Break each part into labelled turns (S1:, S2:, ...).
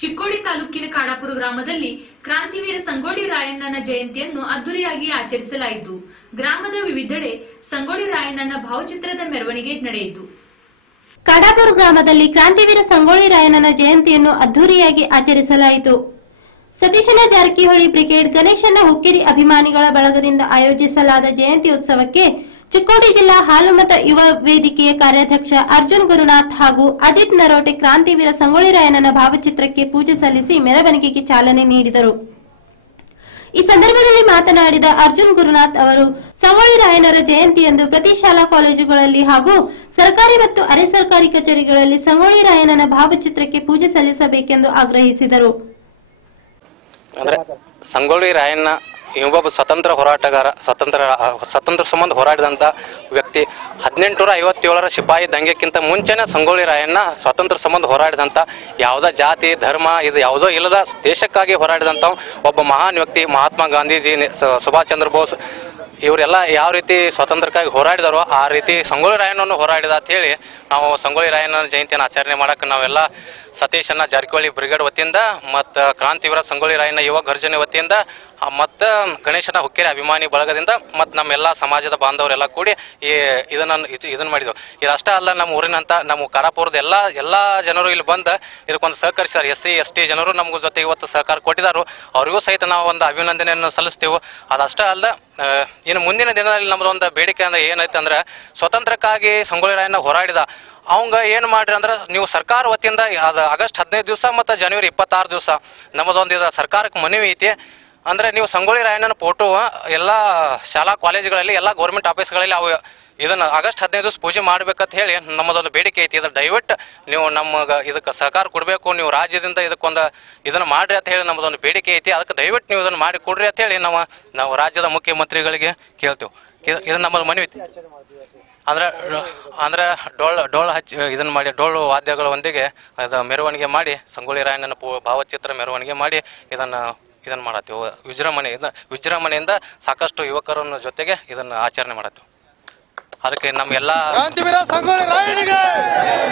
S1: ಚಿಕ್ಕೋಡಿ ತಾಲೂಕಿನ ಕಾಡಾಪುರ ಗ್ರಾಮದಲ್ಲಿ ಕ್ರಾಂತಿವೀರ ಸಂಗೊಳ್ಳಿ ರಾಯಣ್ಣನ ಜಯಂತಿಯನ್ನು ಅದ್ದೂರಿಯಾಗಿ ಆಚರಿಸಲಾಯಿತು. ಗ್ರಾಮದ ವಿವಿಧೆಡೆ ಸಂಗೊಳ್ಳಿ ರಾಯಣ್ಣನ ಭಾವಚಿತ್ರದ ಮೆರವಣಿಗೆ ನಡೆಯಿತು.
S2: ಕಾಡಾಪುರ ಗ್ರಾಮದಲ್ಲಿ ಕ್ರಾಂತಿವೀರ ಸಂಗೊಳ್ಳಿ ರಾಯಣ್ಣನ ಜಯಂತಿಯನ್ನು ಅದ್ದೂರಿಯಾಗಿ ಆಚರಿಸಲಾಯಿತು. ಸತೀಶನ ಜಾರಕಿಹೊಳಿ ಬ್ರಿಗೇಡ್ ಗಣೇಶನ ಹುಕ್ಕೇರಿ ಅಭಿಮಾನಿಗಳ ಬಳಗದಿಂದ ಆಯೋಜಿಸಲಾದ ಜಯಂತಿ ಉತ್ಸವಕ್ಕೆ ಚಿಕ್ಕೋಡಿ ಜಿಲ್ಲಾ ಹಾಲುಮತ ಯುವ ವೇದಿಕೆಯ ಕಾರ್ಯಾಧ್ಯಕ್ಷ ಅರ್ಜುನ್ ಗುರುನಾಥ್ ಹಾಗೂ ಅಜಿತ್ ನರೋಟೆ ಕ್ರಾಂತಿವೀರ ಸಂಗೊಳ್ಳಿ ರಾಯಣ್ಣನ ಭಾವಚಿತ್ರಕ್ಕೆ ಪೂಜೆ ಸಲ್ಲಿಸಿ ಮೆರವಣಿಗೆಗೆ ಚಾಲನೆ ನೀಡಿದರು. ಈ ಸಂದರ್ಭದಲ್ಲಿ ಮಾತನಾಡಿದ ಅರ್ಜುನ್ ಗುರುನಾಥ್ ಅವರು, ಸಂಗೊಳ್ಳಿ ರಾಯಣ್ಣರ ಜಯಂತಿಯಂದು ಪ್ರತಿ ಶಾಲಾ ಕಾಲೇಜುಗಳಲ್ಲಿ ಹಾಗೂ ಸರ್ಕಾರಿ ಮತ್ತು ಅರೆ ಸರ್ಕಾರಿ ಕಚೇರಿಗಳಲ್ಲಿ ಸಂಗೊಳ್ಳಿ ರಾಯಣ್ಣನ ಭಾವಚಿತ್ರಕ್ಕೆ ಪೂಜೆ ಸಲ್ಲಿಸಬೇಕೆಂದು ಆಗ್ರಹಿಸಿದರು.
S3: ಸಂಗೊಳ್ಳಿ ರಾಯಣ್ಣ ಇವೊಬ್ಬ ಸ್ವತಂತ್ರ ಹೋರಾಟಗಾರ, ಸ್ವತಂತ್ರ ಸ್ವತಂತ್ರ ಸಂಬಂಧ ಹೋರಾಡಿದಂಥ ವ್ಯಕ್ತಿ ಹದಿನೆಂಟುನೂರ ಐವತ್ತೇಳರ ಸಿಪಾಯಿ ದಂಗೆಕ್ಕಿಂತ ಮುಂಚೆನೆ ಸಂಗೊಳ್ಳಿ ರಾಯಣ್ಣ ಸ್ವತಂತ್ರ ಸಂಬಂಧ ಹೋರಾಡಿದಂಥ ಯಾವುದೇ ಜಾತಿ, ಧರ್ಮ, ಇದು ಯಾವುದೋ ಇಲ್ಲದ ದೇಶಕ್ಕಾಗಿ ಹೋರಾಡಿದಂಥ ಒಬ್ಬ ಮಹಾನ್ ವ್ಯಕ್ತಿ ಮಹಾತ್ಮ ಗಾಂಧೀಜಿ ಸುಭಾಷ್ ಚಂದ್ರ ಬೋಸ್. ಇವರೆಲ್ಲ ಯಾವ ರೀತಿ ಸ್ವಾತಂತ್ರ್ಯಕ್ಕಾಗಿ ಹೋರಾಡಿದಾರೋ ಆ ರೀತಿ ಸಂಗೊಳ್ಳಿ ರಾಯಣ್ಣನ್ನು ಹೋರಾಡಿದ ಅಂತ ಹೇಳಿ ನಾವು ಸಂಗೊಳ್ಳಿ ರಾಯಣ್ಣನ ಜಯಂತಿಯನ್ನು ಆಚರಣೆ ಮಾಡಕ್ಕೆ ನಾವೆಲ್ಲ ಸತೀಶನ್ನ ಜಾರಕಿಹೊಳಿ ಬ್ರಿಗೇಡ್ ವತಿಯಿಂದ ಮತ್ತು ಕ್ರಾಂತಿವೀರ ಸಂಗೊಳ್ಳಿ ರಾಯಣ್ಣ ಯುವ ಗರ್ಜನೆ ವತಿಯಿಂದ ಮತ್ತು, ಗಣೇಶನ ಹುಕ್ಕೇರಿ ಅಭಿಮಾನಿ ಬಳಗದಿಂದ ಮತ್ತು ನಮ್ಮೆಲ್ಲ ಸಮಾಜದ ಬಾಂಧವರೆಲ್ಲ ಕೂಡಿ ಈ, ಇದನ್ನ, ಇದು- ಇದನ್ನ ಮಾಡಿದ್ವು. ಇದಷ್ಟೇ ಅಲ್ಲ, ನಮ್ಮ ಊರಿನಂತ, ನಮ್ಮ ಕಾರಾಪುರದ ಎಲ್ಲ ಎಲ್ಲ ಜನರು ಇಲ್ಲಿ ಬಂದು ಇದಕ್ಕೊಂದು ಸಹಕರಿಸ್ತಾರೆ ಎಸ್ ಸಿ, ಎಸ್ ಟಿ ಜನರು ನಮ್ಗ ಜೊತೆ ಇವತ್ತು ಸಹಕಾರ ಕೊಟ್ಟಿದ್ದಾರೆ ಅವರಿಗೂ ಸಹಿತ ನಾವು ಒಂದು ಅಭಿನಂದನೆಯನ್ನು ಸಲ್ಲಿಸ್ತೀವಿ. ಅದಷ್ಟೇ ಅಲ್ಲ ಇನ್ನು ಮುಂದಿನ ದಿನದಲ್ಲಿ ನಮ್ಮದು ಒಂದು ಬೇಡಿಕೆ ಅಂದ್ರೆ ಏನೈತೆ ಅಂದ್ರೆ ಸ್ವತಂತ್ರಕ್ಕಾಗಿ ಸಂಗೊಳ್ಳಿ ರಾಯಣ್ಣ ಹೋರಾಡಿದ ಅವಂಗ ಏನು ಮಾಡ್ರಿ ಅಂದ್ರೆ ನೀವು ಸರ್ಕಾರ ವತಿಯಿಂದ ಅದು ಆಗಸ್ಟ್ ಹದಿನೈದು ದಿವಸ ಮತ್ತು ಜನವರಿ ಇಪ್ಪತ್ತಾರು ದಿವಸ ನಮ್ಮದೊಂದು ಇದು ಸರ್ಕಾರಕ್ಕೆ ಮನವಿ ಐತಿ. ಅಂದ್ರೆ ನೀವು ಸಂಗೊಳ್ಳಿ ರಾಯಣ್ಣನ ಫೋಟೋ ಎಲ್ಲ ಶಾಲಾ ಕಾಲೇಜುಗಳಲ್ಲಿ ಎಲ್ಲ ಗೌರ್ಮೆಂಟ್ ಆಫೀಸ್ಗಳಲ್ಲಿ ಅವು ಇದನ್ನ ಆಗಸ್ಟ್ ಹದಿನೈದು ದಿವಸ ಪೂಜೆ ಮಾಡ್ಬೇಕಂತ ಹೇಳಿ ನಮ್ಮದೊಂದು ಬೇಡಿಕೆ ಐತಿ. ಇದ್ರ ದಯವಿಟ್ಟು ನೀವು ನಮಗೆ ಇದಕ್ಕೆ ಸಹಕಾರ ಕೊಡಬೇಕು, ನೀವು ರಾಜ್ಯದಿಂದ ಇದಕ್ಕೊಂದು ಇದನ್ನ ಮಾಡ್ರಿ ಅಂತ ಹೇಳಿ ನಮ್ಮದೊಂದು ಬೇಡಿಕೆ ಐತಿ. ಅದಕ್ಕೆ ದಯವಿಟ್ಟು ನೀವು ಇದನ್ನ ಮಾಡಿ ಕೊಡ್ರಿ ಅಂತ ಹೇಳಿ ನಾವು ನಾವು ರಾಜ್ಯದ ಮುಖ್ಯಮಂತ್ರಿಗಳಿಗೆ ಕೇಳ್ತೇವೆ. ಇದು- ನಮ್ಮ ಮನವಿ ಐತಿ. ಅಂದ್ರೆ ಅಂದ್ರೆ ಡೋಳ್ ಡೋಳ್ ಹಚ್ಚಿ ಇದನ್ನ ಮಾಡಿ ಡೊಳ್ಳು ವಾದ್ಯಗಳೊಂದಿಗೆ ಅದು ಮೆರವಣಿಗೆ ಮಾಡಿ ಸಂಗೊಳ್ಳಿ ರಾಯಣ್ಣನ ಪೂ- ಭಾವಚಿತ್ರ ಮೆರವಣಿಗೆ ಮಾಡಿ ಇದನ್ನ ಇದನ್ನ ಮಾಡತ್ತೀವಿ. ವಿಜೃಂಭಣೆ ಇದನ್ನ ವಿಜೃಂಭಣೆಯಿಂದ ಸಾಕಷ್ಟು ಯುವಕರನ್ನ ಜೊತೆಗೆ ಇದನ್ನ ಆಚರಣೆ ಮಾಡತ್ತೀವಿ. ಅದಕ್ಕೆ ನಮ್ಗೆಲ್ಲ
S4: ಕ್ರಾಂತಿವೀರ ಸಂಗೊಳ್ಳಿ ರಾಯಣ್ಣಿಗೆ!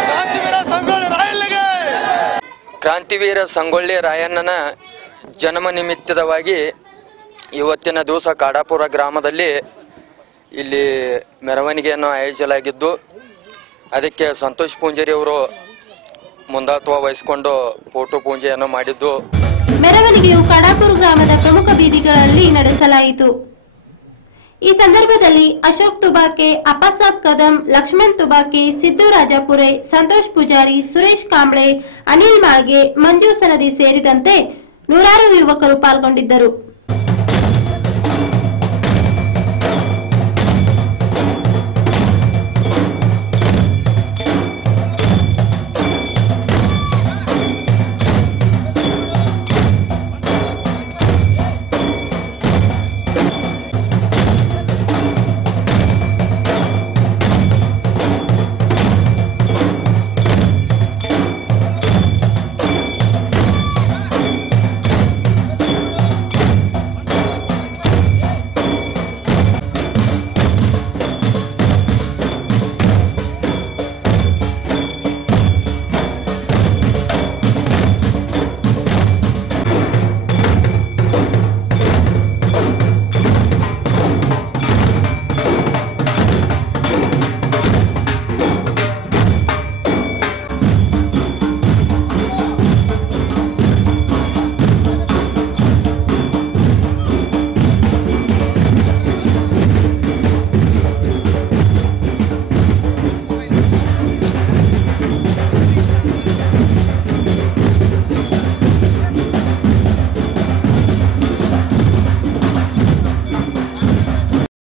S4: ಕ್ರಾಂತಿವೀರ ಸಂಗೊಳ್ಳಿ ರಾಯಣ್ಣಿಗೆ!
S5: ಕ್ರಾಂತಿವೀರ ಸಂಗೊಳ್ಳಿ ರಾಯಣ್ಣನ ಜನ್ಮ ನಿಮಿತ್ತದವಾಗಿ ಇವತ್ತಿನ ದಿವಸ ಕಾಡಾಪುರ ಗ್ರಾಮದಲ್ಲಿ ಇಲ್ಲಿ ಮೆರವಣಿಗೆಯನ್ನು ಆಯೋಜಿಸಲಾಗಿದ್ದು, ಅದಕ್ಕೆ ಸಂತೋಷ್ ಪೂಂಜಾರಿ ಅವರು ಮುಂದಾತ್ವ ವಹಿಸಿಕೊಂಡು ಫೋಟೋ ಪೂಜೆಯನ್ನು ಮಾಡಿದ್ದು.
S2: ಮೆರವಣಿಗೆಯು ಕಡಾಪುರ ಗ್ರಾಮದ ಪ್ರಮುಖ ಬೀದಿಗಳಲ್ಲಿ ನಡೆಸಲಾಯಿತು. ಈ ಸಂದರ್ಭದಲ್ಲಿ ಅಶೋಕ್ ತುಬಾಕೆ, ಅಪ್ಪಾಸಾಬ್ ಕದಂ, ಲಕ್ಷ್ಮಣ್ ತುಬಾಕೆ, ಸಿದ್ದು ರಾಜಾಪುರೆ, ಸಂತೋಷ್ ಪೂಜಾರಿ, ಸುರೇಶ್ ಕಾಂಬ್ಳೆ, ಅನಿಲ್ ಮಾಳ್ಗೆ, ಮಂಜು ಸನದಿ ಸೇರಿದಂತೆ ನೂರಾರು ಯುವಕರು ಪಾಲ್ಗೊಂಡಿದ್ದರು.